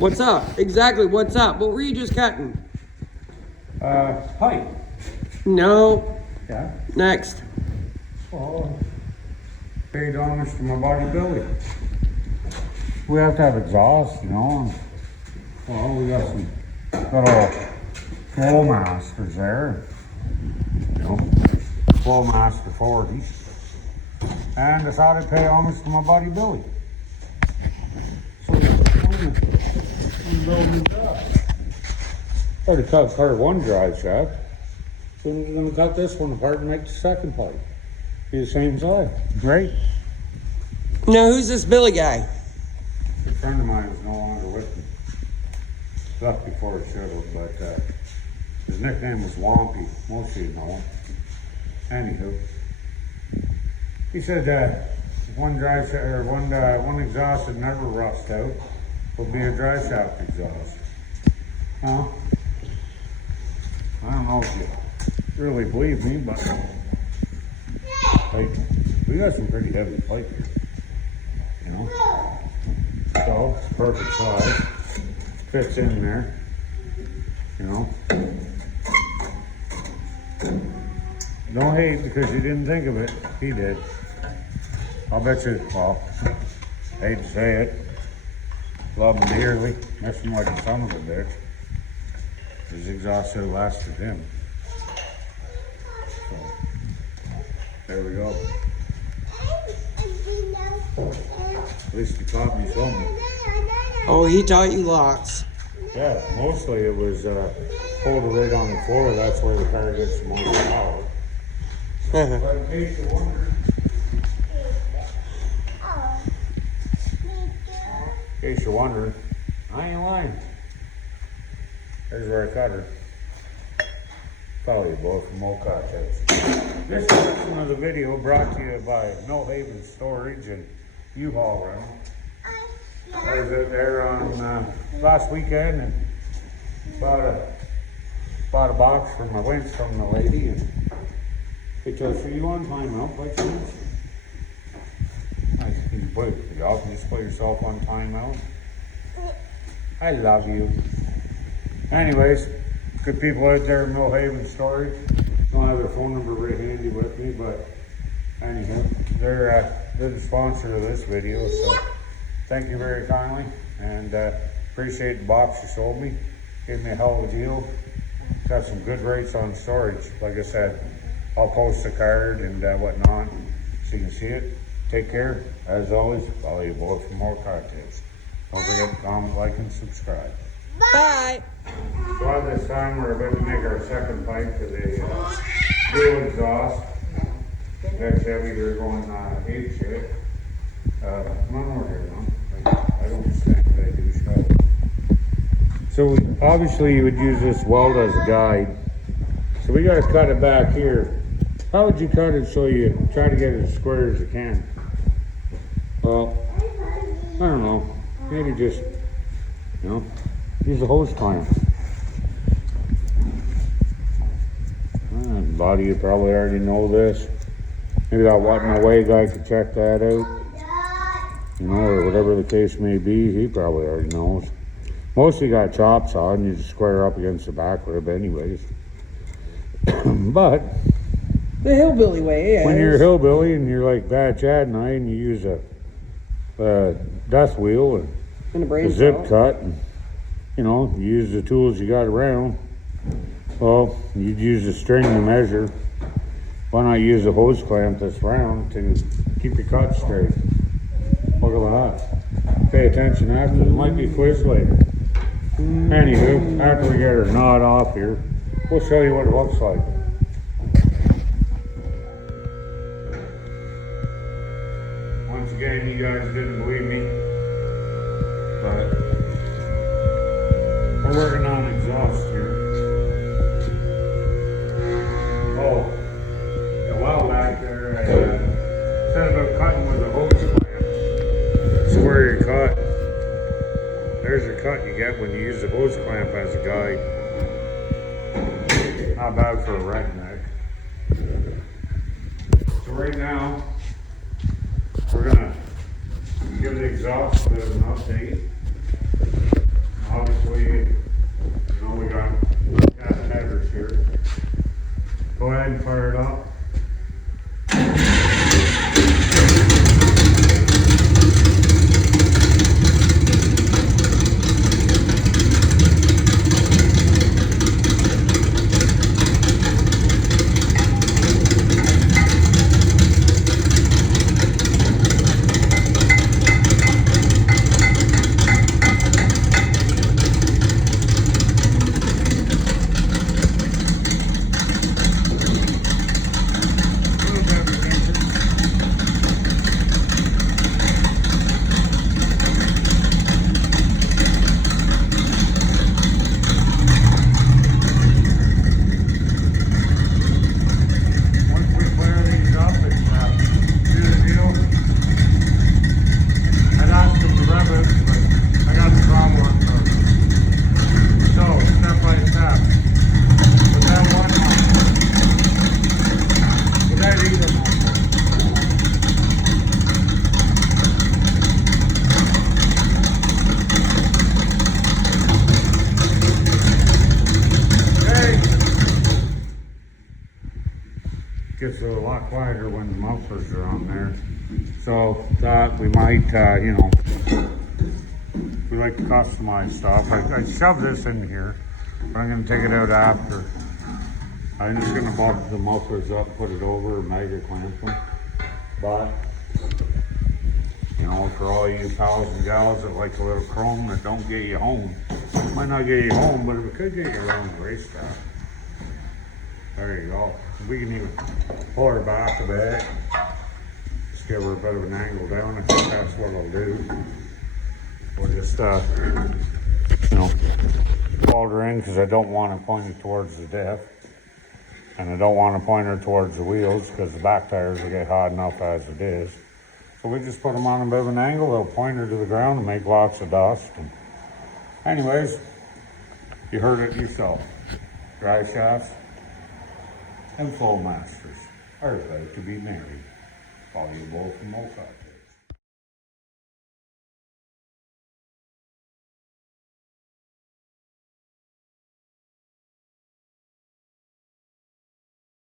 What's up? Exactly, what's up? What were you just cutting? Pipe. No. Yeah. Next. Well, paid homage to my buddy Billy. We have to have exhaust, you know. Well, we got some little flow masters there. You know, flow master 40s. And decided to pay homage to my buddy Billy. So I'm building it up. Already cut part one drive shaft. So we're gonna cut this one apart and make the second pipe. Be the same size, right? Now, who's this Billy guy? A friend of mine is no longer with me. Left before it should have, but his nickname was Wompy. Most of you know him. Anywho, he said one drive shaft or one exhaust that never rust out will be a drive shaft exhaust. Huh? I don't know if you really believe me, but like we got some pretty heavy pipe here, you know. So it's perfect size, fits in there, you know. Don't hate because you didn't think of it. He did. I'll bet you. Well, hate to say it, love him dearly. Miss him like a son of a bitch. His exhaust should have lasted him. So, there we go. At least he taught me something. Oh, he taught you lots. Yeah, mostly it was hold it right on the floor. That's where the car gets the most power. But in case you wonder, I ain't lying. There's where I cut her. Probably a boy from Old Cocktails. This section of the video brought to you by No Haven Storage and U-Haul Rental. I was out there on last weekend and bought a box for my winch from the lady, and they told us, "Are you on timeout by chance?" I said, "You can just put yourself on timeout." I love you. Anyways, good people out there in Mill Haven Storage. Don't have their phone number right handy with me, but anyhow, they're the sponsor of this video, so thank you very kindly, and appreciate the box you sold me. Gave me a hell of a deal. Got some good rates on storage. Like I said, I'll post the card and whatnot so you can see it. Take care. As always, follow your boy for more cocktails. Don't forget to comment, like, and subscribe. Bye. So at this time, we're about to make our second pipe to the dual exhaust. That Chevy, they're going 8 shit. One more here, no? I don't understand what they do, shut. So obviously you would use this weld as a guide. So we gotta cut it back here. How would you cut it so you try to get it as square as you can? Well, I don't know. Maybe just, you know, use a hose clamp. A lot of you probably already know this. Maybe that What My Way guy could check that out. You know, or whatever the case may be, he probably already knows. Most of you got chops on, you just square up against the back rib anyways. But The hillbilly way, yeah. when you're a hillbilly and you're like Bad Chad and I, and you use a death wheel and a zip cut, and you know, you use the tools you got around. Well, you'd use a string to measure. Why not use a hose clamp that's round to keep your cut straight? Look at that. Pay attention after. There might be a quiz later. Anywho, after we get our knot off here, we'll show you what it looks like. Once again, you guys didn't believe me, but we're working on exhaust here. Oh, a while back there, I said about cutting with a hose clamp. This is where you cut. There's your cut you get when you use the hose clamp as a guide. Not bad for a redneck. So right now, we're gonna give the exhaust a bit of an update. lot quieter when the mufflers are on there. So thought we might, we like to customize stuff. I shoved this in here, but I'm gonna take it out after. I'm just gonna buff the mufflers up, put it over, mega clamp them. But, for all you pals and gals that like a little chrome that don't get you home, might not get you home, but it could get you around the racetrack. There you go. We can even pull her back a bit. Just give her a bit of an angle down. I think that's what I'll do. We'll just, fold her in because I don't want to point it towards the diff. And I don't want to point her towards the wheels because the back tires will get hot enough as it is. So we just put them on a bit of an angle. They'll point her to the ground and make lots of dust. And anyways, you heard it yourself. Drive shafts and flow masters are about to be married. Call you both from Mocha.